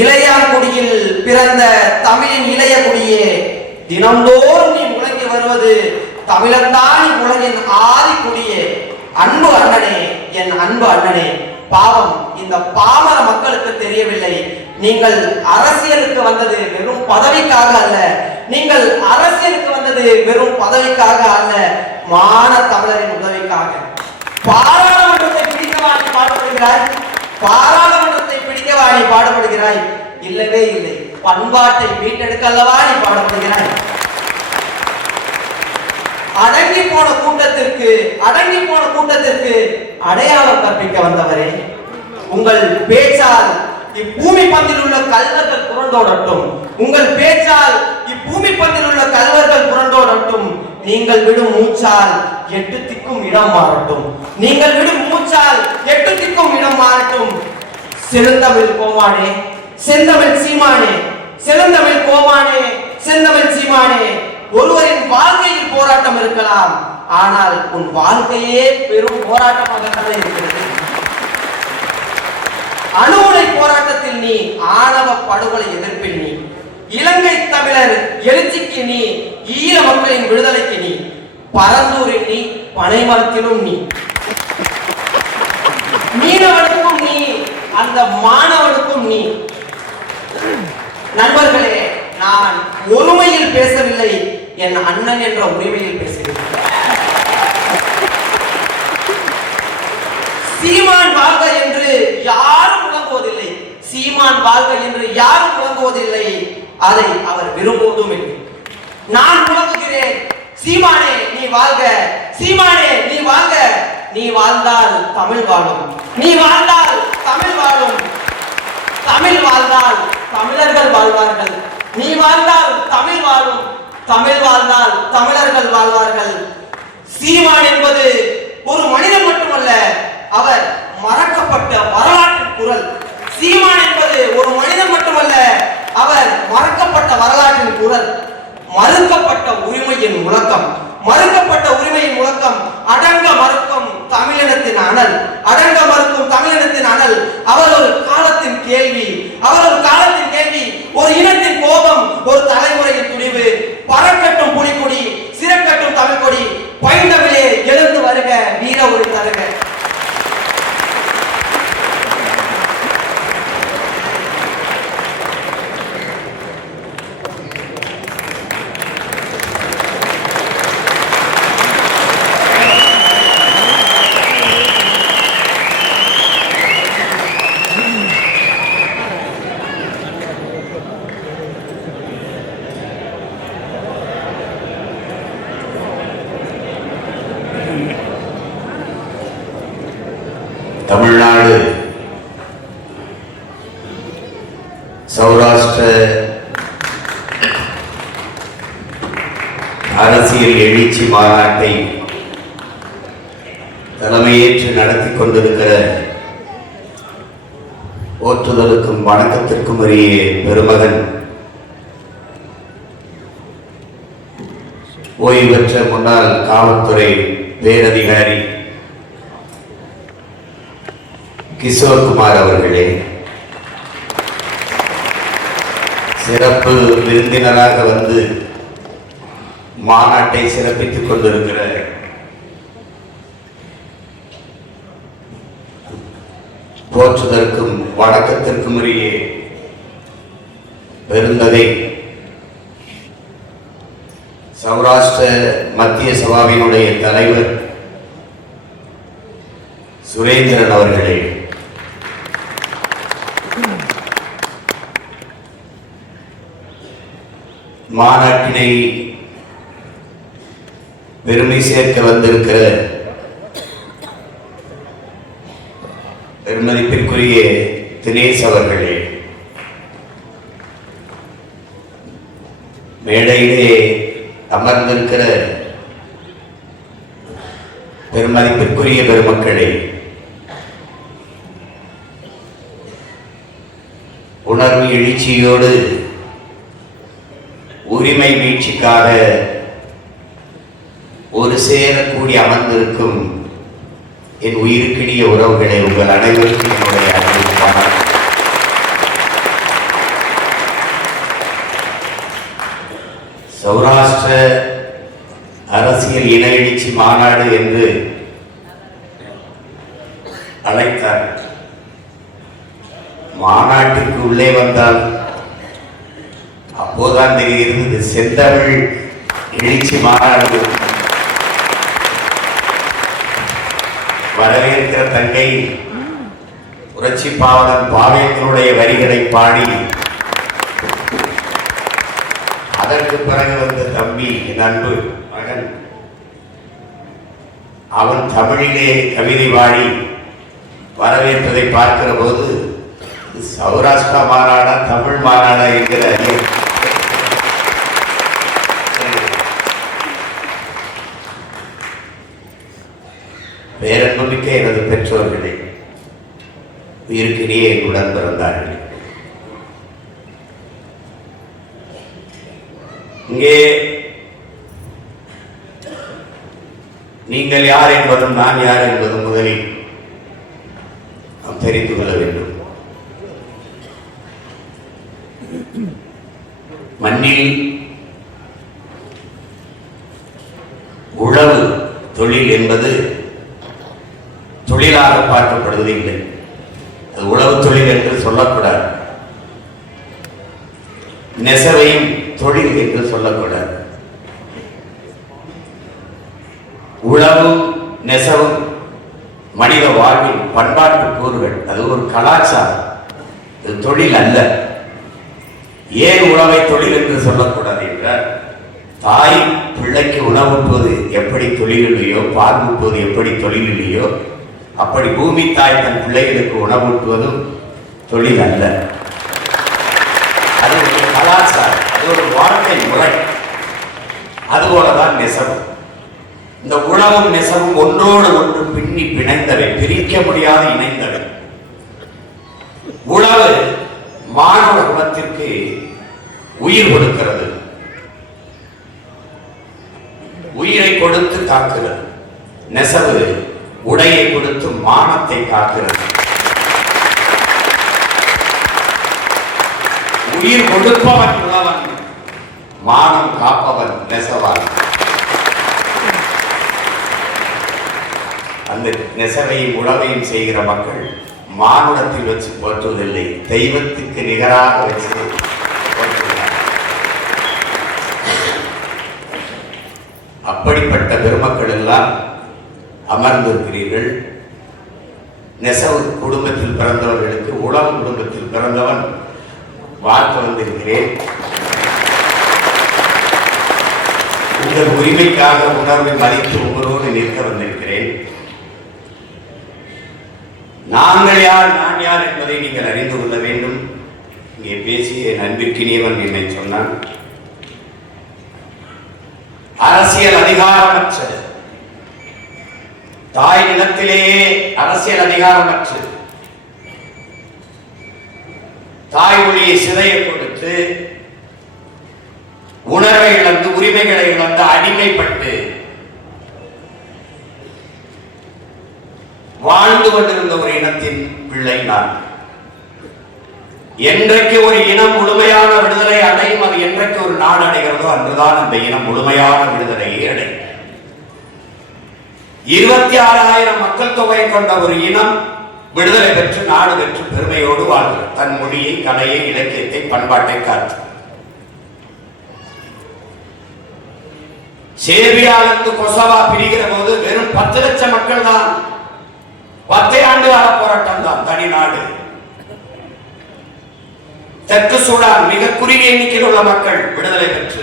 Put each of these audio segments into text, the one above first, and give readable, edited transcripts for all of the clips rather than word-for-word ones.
இளையாங்குடியில் பிறந்த தமிழின் இளைய குடியே, தினந்தோறும் நீ முழங்கி வருவது தமிழன்தான் உலகின் ஆதி குடியே. அன்பு அண்ணனே, என் அன்பு அண்ணனே, பாவம் இந்த பாமர மக்களுக்கு தெரியவில்லை. நீங்கள் அரசியலுக்கு வந்தது வெறும் பதவிக்காக அல்ல. நீங்கள் அரசியலுக்கு வந்தது வெறும் பதவிக்காக அல்ல, மான தமிழரின் உதவிக்காக. பாராளுமன்றத்தை பிடிக்கவா நீ பாடுபடுகிறாய்? பாராளுமன்றத்தை பிடிக்கவா நீ பாடுபடுகிறாய்? இல்லவே இல்லை. பண்பாட்டை மீட்டெடுக்க அல்லவா நீ பாடுபடுகிறாய்? அடங்கி போன கூட்டத்திற்கு அடையாளம் கற்பிக்க வந்தவரே, உங்கள் பேச்சால் இப்பூமி பந்தில் உள்ள கல்வர்கள் புரண்டோடட்டும். உங்கள் பேச்சால் இப்பூமி பந்தில் உள்ள கல்வர்கள் புரண்டோடட்டும். நீங்கள் விடும் மூச்சால் 8 திக்கும் இடம் மாறட்டும். நீங்கள் விடும் மூச்சால் 8 திக்கும் இடம் மாறட்டும். செழுந்தமிழ் கோமானே, செந்தமிழ் சீமானே, செழுந்தமிழ் கோமானே, செந்தமிழ் சீமானே, ஒருவரின் வாழ்க்கையில் போராட்டம் இருக்கலாம், ஆனால் உன் வாழ்க்கையே பெரும் போராட்டமாக இருக்கிறது. அணுகுலை போராட்டத்தில் நீ, ஆணவ படுகொலை எதிர்ப்பில் நீ, இலங்கை தமிழர் எழுச்சிக்கு நீ, ஈழ மக்களின் விடுதலைக்கு நீ, பரந்தூரில் நீ, பனைமரத்திலும் நீ, மீனவனுக்கும் நீ, அந்த மாணவனுக்கும் நீ. நண்பர்களே, நான் ஒருமையில் பேசவில்லை, என் அண்ணன் என்ற உரிமையில் பேசுகிறேன். சீமான் வாழ்க என்று யாரும் முழங்குவதில்லை. சீமான் வாழ்க என்று யாரும் முழங்குவதில்லை. அதை அவர் விரும்புவதும் இல்லை. நான் முழங்குகிறேன், சீமானே நீ வாழ்க, சீமானே நீ வாழ்க. நீ வாழ்ந்தால் தமிழ் வாழும், நீ வாழ்ந்தால் தமிழ் வாழும். தமிழ் வாழ்ந்தால் தமிழர்கள் வாழ்வார்கள். நீ வாழ்ந்தால் தமிழ் வாழும், தமிழ் வாழ்ந்தால் தமிழர்கள் வாழ்வார்கள். சீமான் என்பது ஒரு மனிதன் மட்டுமல்ல, அவர் மறக்கப்பட்ட வரலாற்றின் குரல். சீமான் என்பது ஒரு மனிதன் மட்டுமல்ல, அவர் மறக்கப்பட்ட வரலாற்றின் குரல். மறுக்கப்பட்ட உரிமையின் முழக்கம், மறுக்கப்பட்ட உரிமையின் முழக்கம். அடங்க மறுக்கும் தமிழினத்தின் அனல், அடங்க மறுக்கும் தமிழினத்தின் அனல். அவர் ஒரு காலத்தின் கேள்வி, அவர் ஒரு காலத்தின் கேள்வி. ஒரு இனத்தின் கோபம், ஒரு தலைமுறையின் துணிவு. பறக்கட்டும் புலிகொடி, சிறக்கட்டும் தமிழ்கொடி. பைந்தமிழே எழுந்து வருக, வீர ஒளி தருக. தமிழ்நாடு சௌராஷ்டிர அரசியல் எழுச்சி மாநாட்டை தலைமையேற்று நடத்தி கொண்டிருக்கிற போற்றுதலுக்கும் வணக்கத்திற்கும் உரிய பெருமகன், ஓய்வு பெற்ற முன்னாள் காவல்துறை பேரதிகாரி கிஷோர்குமார் அவர்களே, சிறப்பு விருந்தினராக வந்து மாநாட்டை சிறப்பித்துக் கொண்டிருக்கிற போற்றுதற்கும் வணக்கத்திற்கும் உரிய பெருந்தகை சௌராஷ்டிர மத்திய சபாவினுடைய தலைவர் சுரேந்திரன் அவர்களே, மாநாட்டினை பெருமை சேர்க்க வந்திருக்கிற பெருமதிப்பிற்குரிய தினேஷ் அவர்களே, மேடையிலே அமர்ந்திருக்கிற பெருமதிப்பிற்குரிய பெருமக்களே, உணர்வு எழுச்சியோடு உரிமை மீட்சிக்காக ஒரு சேரக்கூடி அமர்ந்திருக்கும் என் உயிருக்கினிய உறவுகளே, உங்கள் அனைவருக்கும் என்னுடைய அன்பு. சௌராஷ்டிர அரசியல் இன எழுச்சி மாநாடு என்று அழைத்தார். மாநாட்டிற்கு உள்ளே வந்தால் அப்போதான் தெரிகிறது செந்தமிழ் எழுச்சி மாநாடு. வரவேற்கிற தங்கை புரட்சி பாவலன் பாவேந்தருடைய வரிகளை பாடி, அதற்கு பிறகு வந்த தம்பி என் அன்பு மகன் அவன் தமிழிலே கவிதை பாடி வரவேற்பதை பார்க்கிற போது சௌராஷ்டிரா மாநாடா தமிழ் மாநாடா என்கிற பேரன்புமிக்க எனது பெற்றோர்களே, உயிருக்கிலேயே என்னுடன் பிறந்தார்கள். இங்கே நீங்கள் யார் என்பதும் நான் யார் என்பதும் முதலில் நாம் தெரிந்து கொள்ள வேண்டும். மண்ணில் உழவு தொழில் என்பது தொழிலாக பார்க்கப்படுவது இல்லை. அது உழவு தொழில் என்று சொல்லக்கூடாது. நெசவையும் தொழில் என்று சொல்லக்கூடாது. உழவும் நெசவும் மனித வாழ்வின் பண்பாட்டு கூறுகள். அது ஒரு கலாச்சாரம், இது தொழில் அல்ல. ஏன் உழவை தொழில் என்று சொல்லக்கூடாது என்றால், தாய் பிள்ளைக்கு உணவூட்டுவது எப்படி தொழில் இல்லையோ, பால் ஊட்டுவது எப்படி தொழில் இல்லையோ, அப்படி பூமி தாய் தன் பிள்ளைகளுக்கு உணவூட்டுவதும் தொழில் அல்ல. அது ஒரு கலாச்சாரம், அது ஒரு வாழ்க்கை முறை. அதுபோலதான் நெசவு. இந்த உழவும் நெசவும் ஒன்றோடு ஒன்று பின்னி பிணைந்தவை, பிரிக்க முடியாத இணைந்தவை. உழவு மாணவ குலத்திற்கு உயிர் கொடுக்கிறது, உயிரை கொடுத்து காக்கிறது. நெசவு உடையை கொடுத்து மானத்தை காக்கிறது. உயிர் கொடுப்பவன் உழவன், மானம் காப்பவன் நெசவான். அந்த நெசவையும் உழவையும் செய்கிற மக்கள் மானுடத்தில் வச்சு போற்றுவதில்லை, தெய்வத்துக்கு நிகராக வச்சு போற்றுகிறார். அப்படிப்பட்ட பெருமக்கள் எல்லாம் அமர்ந்திருக்கிறீர்கள். நெசவு குடும்பத்தில் பிறந்தவர்களுக்கு உழவு குடும்பத்தில் பிறந்தவன் வாழ்த்து வந்திருக்கிறேன். உங்கள் உரிமைக்காக உணர்வை மதித்து உங்களோடு நிற்க வந்திருக்கிறேன். நாங்கள் யார், நான் யார் என்பதை நீங்கள் அறிந்து கொள்ள வேண்டும். இங்கே பேசிய நண்பிற்கினியவன் என்னை சொன்னான், அரசியல் அதிகாரமற்றது, தாய் நிலத்திலேயே அரசியல் அதிகாரமற்றது, தாய் மொழியை சிதைய கொடுத்து உணர்வை இழந்து உரிமைகளை இழந்து அடிமைப்பட்டு வாழ்ந்து கொண்டிருந்த ஒரு இனத்தின் பிள்ளை நான். என்றைக்கு ஒரு இனம் முழுமையான விடுதலை அடையும், அது என்றைக்கு ஒரு நாடு அடைகிறதோ அன்றுதான் அந்த இனம் முழுமையான விடுதலையை அடையும். 26,000 மக்கள் தொகை கொண்ட ஒரு இனம் விடுதலை பெற்று நாடு பெற்று பெருமையோடு வாழ்கிறது. தன் மொழியை, கலையை, இலக்கியத்தை, பண்பாட்டை காத்து. சேர்பியாவிலிருந்து கொசவா பிரிகிற போது வெறும் 10 லட்சம் மக்கள் தான். 10 ஆண்டு கால போராட்டம் தான், தனி நாடு. தெற்கு சூடான் மிக குறுகிய எண்ணிக்கையில் உள்ள மக்கள் விடுதலை பெற்று.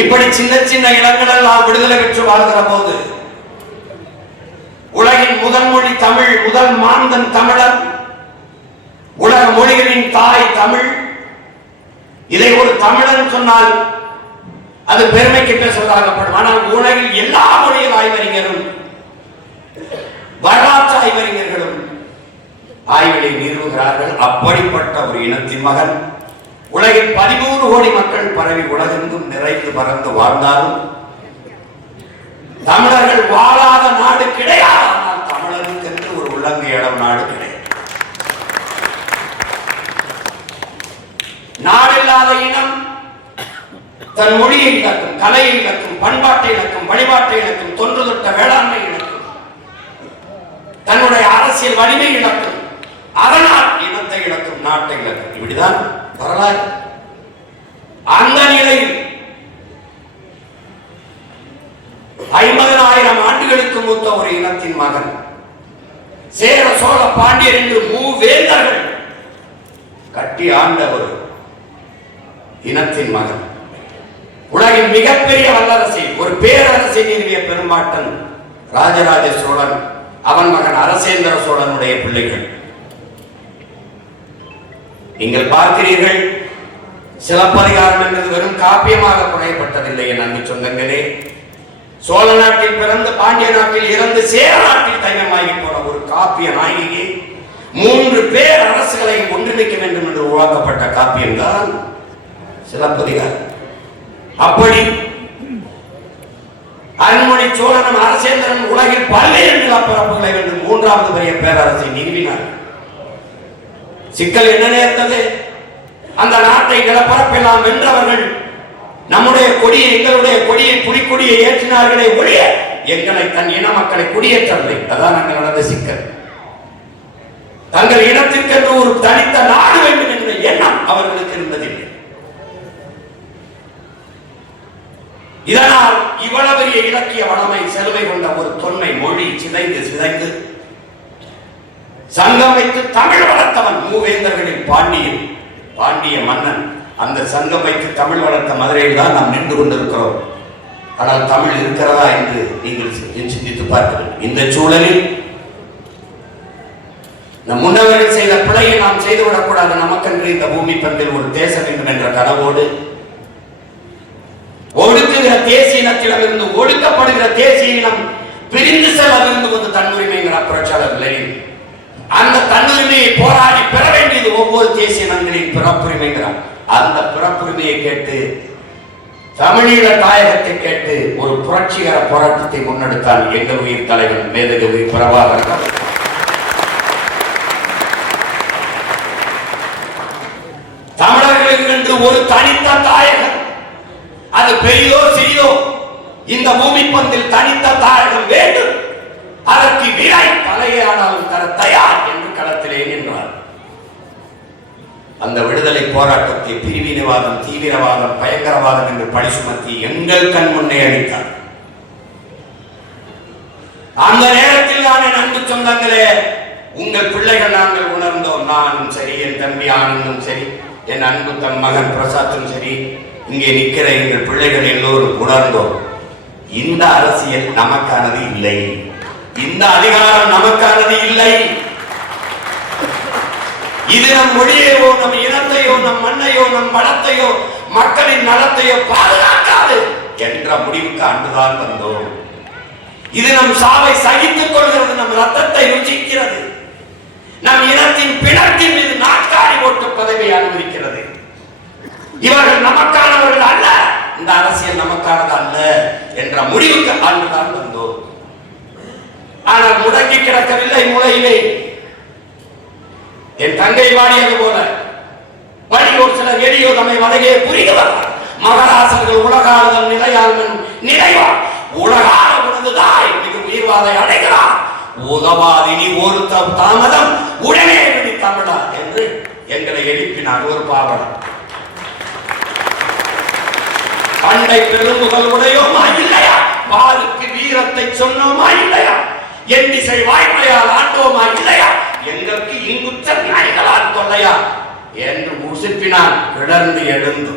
இப்படி சின்ன சின்ன இடங்களில் நாம் விடுதலை பெற்று வாழ்கிற போது உலகின் முதல் மொழி தமிழ், முதல் மாந்தன் தமிழர், உலக மொழிகளின் தாய் தமிழ். இதை ஒரு தமிழன் சொன்னால் அது பெருமைக்கு பேசுவதாகப்படும். ஆனால் உலகில் எல்லா மொழியில் ஆய்வறிஞரும் வரலாற்று ஆய்வறிஞர்களும் ஆய்வுகளை நிறுவுகிறார்கள். அப்படிப்பட்ட ஒரு இனத்தின் மகன் உலகில் 13 கோடி மக்கள் பரவி உலகெங்கும் நிறைந்து பறந்து வாழ்ந்தாலும் தமிழர்கள் வாழாத நாடு கிடையாது. ஆனால் தமிழருக்கு என்று ஒரு உள்ளங்கை இடம் நாடு கிடையாது. நாடில்லாத இனம் தன் மொழியை இழக்கும், கலையை இழக்கும், பண்பாட்டை இழக்கும், வழிபாட்டை இழக்கும், தொன்று தொட்ட வேளாண்மை இழக்கும், தன்னுடைய அரசியல் வலிமை இழக்கும், அதனால் இனத்தை இழக்கும், நாட்டை இழக்கும். இப்படிதான் வரலாறு. அந்த நிலையில் 50,000 ஆண்டுகளுக்கு மூத்த ஒரு இனத்தின் மகன், சேர சோழ பாண்டியர் என்று மூவேந்தர்கள் கட்டி ஆண்ட ஒரு இனத்தின் மகன், உலகின் மிகப்பெரிய வல்லரசை, ஒரு பேரரசை நிறுவிய பெரும்பாட்டன் ராஜராஜ சோழன், அவன் மகன் அரசேந்திர சோழனுடைய பிள்ளைகள். நீங்கள் பார்க்கிறீர்கள், சிலப்பதிகாரம் என்பது வெறும் காப்பியமாக புனையப்பட்டதில்லை. என் அன்பு சொந்தங்களே, சோழ நாட்டில் பிறந்து பாண்டிய நாட்டில் இறந்து சேர நாட்டில் தைரியமாகி போன ஒரு காப்பிய நாயகி 3 பேர் அரசுகளை ஒன்றிணைக்க வேண்டும் என்று உருவாக்கப்பட்ட காப்பியம் தான் சிலப்பதிகாரம். அப்படி அருண்மொழி சோழனும் அரசேந்திரன் உலகில் பல்வேறு நிலப்பரப்புகளை வென்று 3வது பெரிய பேரரசை நிறுவினார். சிக்கல் என்ன நேர்ந்தது? அந்த நாட்டை நிலப்பரப்பெல்லாம் வென்றவர்கள் நம்முடைய கொடியை, எங்களுடைய கொடியை, புலிக்கொடியை ஏற்றினார்களே ஒழிய எங்களை, தன் இன மக்களை குடியேற்றவில்லை. அதான் அங்கு நடந்த சிக்கல். தங்கள் இனத்திற்கென்று ஒரு தனித்த நாடு வேண்டும் என்ற எண்ணம் அவர்களுக்கு இருந்ததில்லை. இதனால் இவ்வளவு பெரிய இலக்கிய வளமை, செழுமை கொண்ட ஒரு தொன்மை மொழி சிதைந்து சிதைந்து சங்கம் வைத்து தமிழ் வளர்த்தவன் மூவேந்தர்களின் பாண்டிய மன்னன். அந்த சங்கம் வைத்து தமிழ் வளர்த்த மதுரையில் தான் நாம் நின்று கொண்டிருக்கிறோம். ஆனால் தமிழ் இருக்கிறதா என்று நீங்கள் சிந்தித்து பார்க்கிறீர்கள். இந்த சூழலில் நம் முன்னவர்கள் செய்த பிழையை நாம் செய்துவிடக்கூடாது. நமக்கென்று இந்த பூமி பந்தில் ஒரு தேசம் வேண்டும் என்ற கனவோடு ஒடுக்குகிற தேசிய இனத்திடமிருந்து ஒடுக்கப்படுகிற தேசிய இனம் பிரிந்து செல்ல விருந்து வந்து தன்னுரிமைங்கிற புரட்சியாளர் லெனின் அந்த தன்னுரிமையை போராடி பெற வேண்டியது ஒவ்வொரு தேசிய இனங்களின் பிறப்புரிமைங்கிறார். அந்த பிறப்புரிமையை கேட்டு, தமிழீழ தாயகத்தை கேட்டு ஒரு புரட்சிகர போராட்டத்தை முன்னெடுத்தால் எங்கள் உயிர் தலைவன் மேதகு பிரபாகரன். தமிழர்களுக்கு என்று ஒரு தனித்த தாயகம், அது பெரியதோ சிறியதோ, இந்த பூமி பந்தில் தனித்த தாயகம் வேண்டும். அதற்கு விலை தலையானாலும் தர தயார் என்று களத்திலே நின்றார். அந்த விடுதலை போராட்டத்தை பிரிவினைவாதம், தீவிரவாதம், பயங்கரவாதம் என்று பழி சுமத்தி எங்கள் கண் முன்னே அளித்தார். அந்த நேரத்தில் தான் என் அன்பு சொந்தங்களே, உங்கள் பிள்ளைகள் நாங்கள் உணர்ந்தோம். நானும் சரி, என் தம்பி ஆனந்தும் சரி, என் அன்பு தன் மகன் பிரசாத்தும் சரி, இங்கே நிற்கிற எங்கள் பிள்ளைகள் எல்லோரும் உணர்ந்தோம். இந்த அரசியல் நமக்கானது இல்லை, இந்த அதிகாரம் நமக்கானது இல்லை. இது நம் மொழியையோ, நம் இனத்தையோ, நம் மண்ணையோ, நம் வளத்தையோ, மக்களின் நலத்தையோ பாதுகாக்காது என்ற முடிவுக்கு அன்றுதான் வந்தோம். இது நம் சாவை சகித்துக் கொள்கிறது, நம் ரத்தத்தை ருச்சிக்கிறது, நம் இனத்தின் பிணத்தின் மீது நாட்காரி போட்டு பதவியை அனுமதிக்கிறது. இவர்கள் நமக்கானவர்கள் அல்ல, இந்த அரசியல் நமக்கானது அல்ல என்ற முடிவுக்கு அன்றுதான் வந்தோம். ஆனால் முடங்கி கிடக்கவில்லை மூளையிலே. என் தங்கை வாடியது போல வழியோர் சிலர் எளியோ தம்மை வதையே புரிகிறவர். மகராசர்கள் உலகாளுதல் நிலையாளன் நினைவா உலகால உணர்ந்துதாய் மிக உயிர்வாதை அடைகிறார். உதவாதினி ஒரு தாமதம் உடனே விடி தமிழா என்று எங்களை எழுப்பினார் ஒரு பாவலர். பண்டை பெரும்புகள் உடையோமா இல்லையா, பாலுக்கு வீரத்தை சொன்னோமா இல்லையா, என் திசை வாய்மையால் ஆண்டோமா இல்லையா, எங்களுக்கு இங்குற்ற நாய்களால் தொல்லையா என்று உசுப்பினான். கிளர்ந்து எழுந்து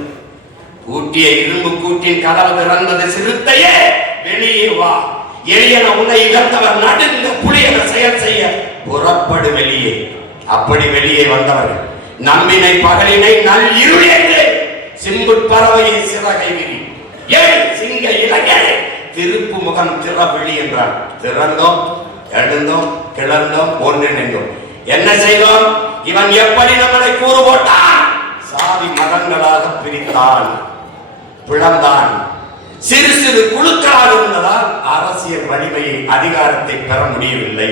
கூட்டிய இரும்பு கூட்டின் கதவு திறந்தது. சிறுத்தையே வெளியே வா, எளியன உன்னை இழந்தவர் நடுங்க புலியன செயல் செய்ய புறப்படு வெளியே. அப்படி வெளியே வந்தவர்கள் நம்பினை பகலினை நல் இருள் என்று சிம்புட் பறவையை சிறகை விரி ஏழு சிங்க இளைஞரை திருப்பு முகம் திறவிழி என்றான். திறந்தோம், எழுந்தோம், கிளர்ந்தோம், ஒன்றிணைந்தோம். என்ன செய்தோம்? இவன் எப்படி நம்மளை கூறு போட்டான், சாதி மதங்களாக பிரித்தான், பிளந்தான். சிறு சிறு குழுக்களாக இருந்ததால் அரசியல் வலிமையை, அதிகாரத்தை பெற முடியவில்லை.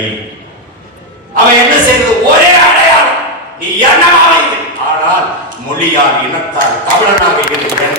அவன் என்ன செய்தது? ஒரே அடையாளம், நீ என்னவாக. ஆனால் மொழியால் இனத்தால் தமிழனாக இருக்கிறேன்.